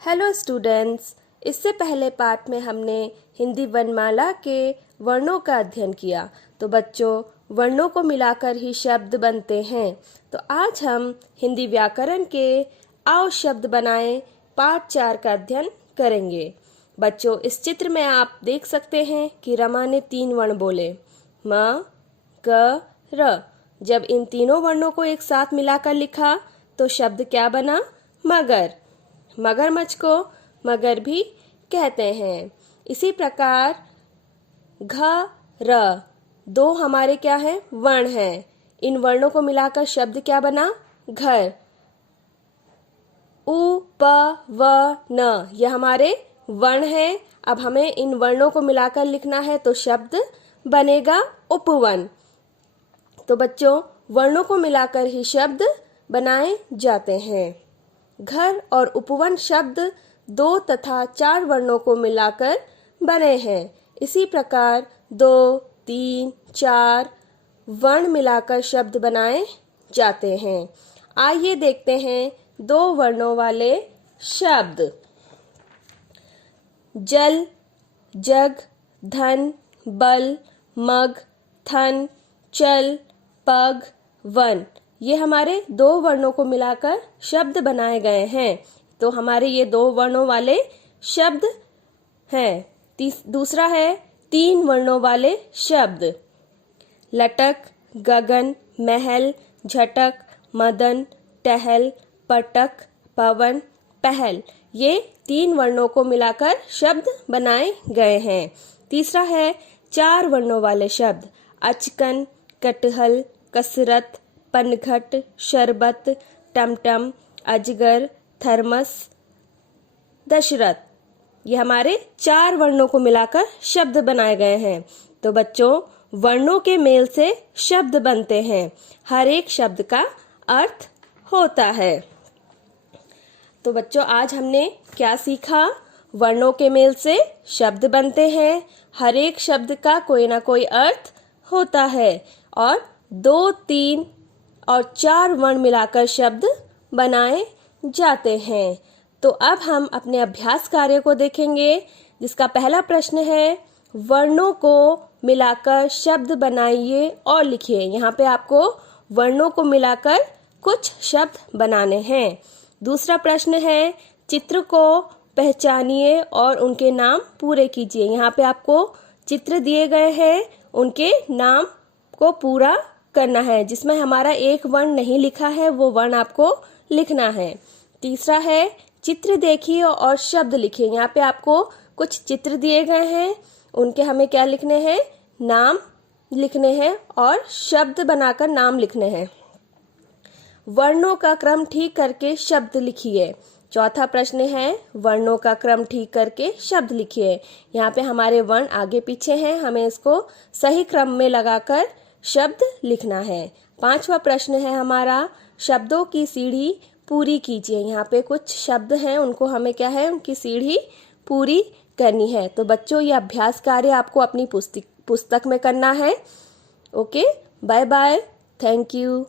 Hello students, इससे पहले पाठ में हमने हिंदी वर्णमाला के वर्णों का अध्ययन किया। तो बच्चों, वर्णों को मिलाकर ही शब्द बनते हैं। तो आज हम हिंदी व्याकरण के आओ शब्द बनाएं पाठ 4 का अध्ययन करेंगे। बच्चों, इस चित्र में आप देख सकते हैं कि रमा ने 3 वर्ण बोले, म, क, र। जब इन तीनों वर्णों को एक साथ मिलाकर लिखा तो शब्द क्या बना? मगर। मगरमच्छ को मगर भी कहते हैं। इसी प्रकार घ, र, 2 हमारे क्या है? वर्ण हैं। इन वर्णों को मिलाकर शब्द क्या बना? घर। उ, प, व, न, ये हमारे वर्ण हैं। अब हमें इन वर्णों को मिलाकर लिखना है तो शब्द बनेगा उपवन। तो बच्चों, वर्णों को मिलाकर ही शब्द बनाए जाते हैं। घर और उपवन शब्द 2 तथा 4 वर्णों को मिलाकर बने हैं। इसी प्रकार 2, 3, 4 वर्ण मिलाकर शब्द बनाए जाते हैं। आइए देखते हैं 2 वर्णों वाले शब्द। जल, जग, धन, बल, मग, थन, चल, पग, वन, ये हमारे 2 वर्णों को मिलाकर शब्द बनाए गए हैं। तो हमारे ये 2 वर्णों वाले शब्द हैं। दूसरा है 3 वर्णों वाले शब्द। लटक, गगन, महल, झटक, मदन, टहल, पटक, पवन, पहल, ये 3 वर्णों को मिलाकर शब्द बनाए गए हैं। तीसरा है 4 वर्णों वाले शब्द। अचकन, कटहल, कसरत, पनघट, शरबत, टमटम, अजगर, थर्मस, दशरथ, ये हमारे 4 वर्णों को मिलाकर शब्द बनाए गए हैं। तो बच्चों, वर्णों के मेल से शब्द बनते हैं। हर एक शब्द का अर्थ होता है। तो बच्चों, आज हमने क्या सीखा? वर्णों के मेल से शब्द बनते हैं। हर एक शब्द का कोई ना कोई अर्थ होता है और 2, 3 और 4 वर्ण मिलाकर शब्द बनाए जाते हैं। तो अब हम अपने अभ्यास कार्य को देखेंगे, जिसका पहला प्रश्न है, वर्णों को मिलाकर शब्द बनाइए और लिखिए। यहाँ पे आपको वर्णों को मिलाकर कुछ शब्द बनाने हैं। दूसरा प्रश्न है, चित्र को पहचानिए और उनके नाम पूरे कीजिए। यहाँ पे आपको चित्र दिए गए हैं, उनके नाम को पूरा करना है। जिसमें हमारा एक वर्ण नहीं लिखा है वो वर्ण आपको लिखना है। तीसरा है, चित्र देखिए और शब्द लिखिए। यहाँ पे आपको कुछ चित्र दिए गए हैं, उनके हमें क्या लिखने हैं? नाम लिखने हैं और शब्द बनाकर नाम लिखने हैं। वर्णों का क्रम ठीक करके शब्द लिखिए। चौथा प्रश्न है, वर्णों का क्रम ठीक करके शब्द लिखिए। यहाँ पे हमारे वर्ण आगे पीछे हैं, हमें इसको सही क्रम में लगाकर शब्द लिखना है। 5वां प्रश्न है हमारा, शब्दों की सीढ़ी पूरी कीजिए। यहाँ पे कुछ शब्द हैं, उनको हमें क्या है? उनकी सीढ़ी पूरी करनी है। तो बच्चों, ये अभ्यास कार्य आपको अपनी पुस्तक में करना है। Okay, bye bye, thank you.